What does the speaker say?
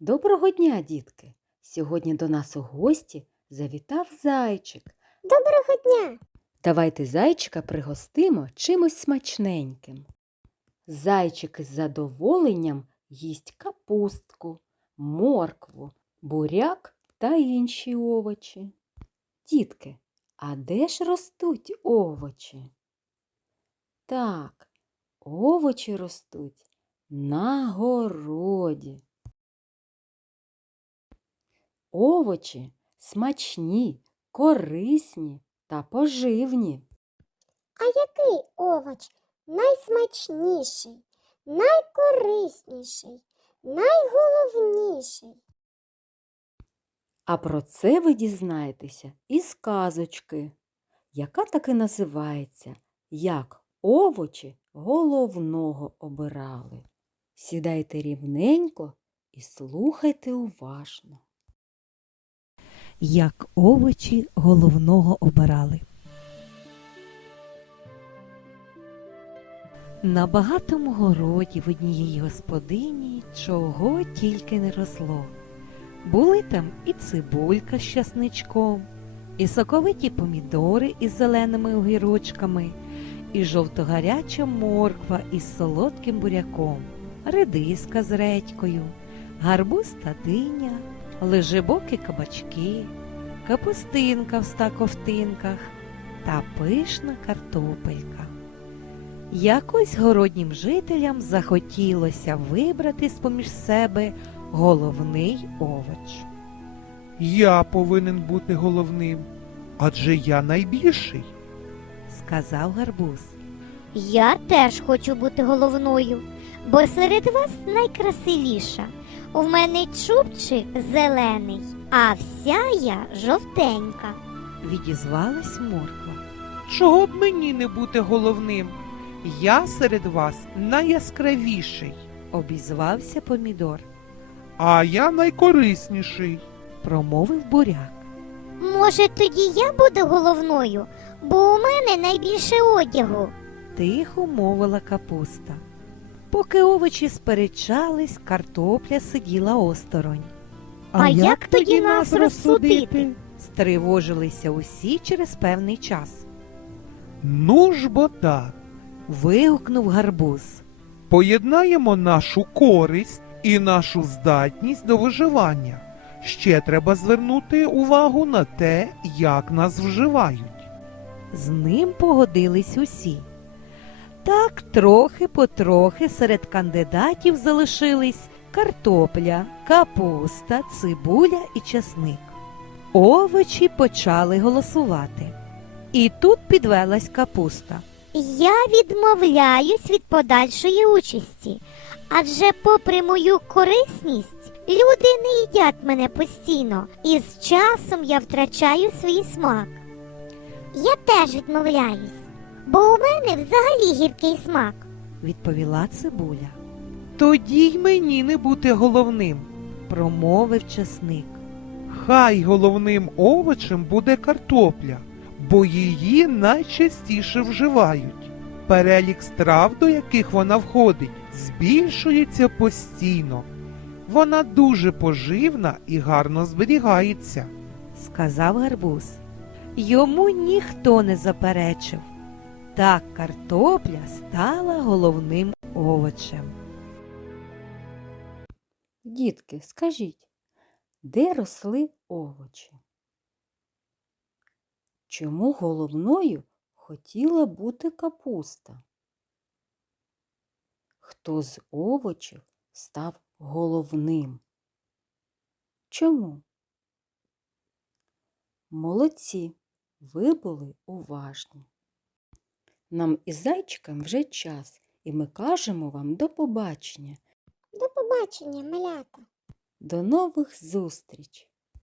Доброго дня, дітки! Сьогодні до нас у гості завітав зайчик. Доброго дня! Давайте зайчика пригостимо чимось смачненьким. Зайчик із задоволенням їсть капустку, моркву, буряк та інші овочі. Дітки, а де ж ростуть овочі? Так, овочі ростуть на городі. Овочі смачні, корисні та поживні. А який овоч найсмачніший, найкорисніший, найголовніший? А про це ви дізнаєтеся із казочки, яка таки називається Як овочі головного обирали. Сідайте рівненько і слухайте уважно. Як овочі головного обирали. На багатому городі в однієї господині чого тільки не росло. Були там і цибулька з часничком, і соковиті помідори із зеленими огірочками, і жовтогаряча морква із солодким буряком, редиска з редькою, гарбуз та диня, лежебокі кабачки, капустинка в ста ковтинках та пишна картопелька. Якось городнім жителям захотілося вибрати з-поміж себе головний овоч. Я повинен бути головним, адже я найбільший. Сказав гарбуз. Я теж хочу бути головною, бо серед вас найкрасивіша. У мене чубчик зелений, а вся я жовтенька. Відізвалась морква. Чого б мені не бути головним? Я серед вас найяскравіший, Обізвався помідор, а я найкорисніший. промовив буряк. Може, тоді я буду головною, бо у мене найбільше одягу. Тихо мовила капуста. Поки овочі сперечались, картопля сиділа осторонь. А як тоді нас розсудити? Стривожилися усі через певний час. Ну ж бо так. Вигукнув гарбуз. Поєднаємо нашу користь і нашу здатність до виживання. Ще треба звернути увагу на те, як нас вживають. З ним погодились усі. Так трохи потрохи серед кандидатів залишились картопля, капуста, цибуля і часник. Овочі почали голосувати. І тут підвелась капуста. Я відмовляюсь від подальшої участі, адже, попри мою корисність, люди не їдять мене постійно, і з часом я втрачаю свій смак. Я теж відмовляюсь, бо у мене взагалі гіркий смак. Відповіла цибуля, Тоді й мені не бути головним. промовив часник. Хай головним овочем буде картопля, бо її найчастіше вживають. Перелік страв, до яких вона входить, збільшується постійно. Вона дуже поживна і гарно зберігається. сказав гарбуз. Йому ніхто не заперечив. Так картопля стала головним овочем. Дітки, скажіть, де росли овочі? Чому головною хотіла бути капуста? Хто з овочів став головним? Чому? Молодці, ви були уважні. Нам із зайчиком вже час, і ми кажемо вам до побачення. До побачення, малята. До нових зустріч!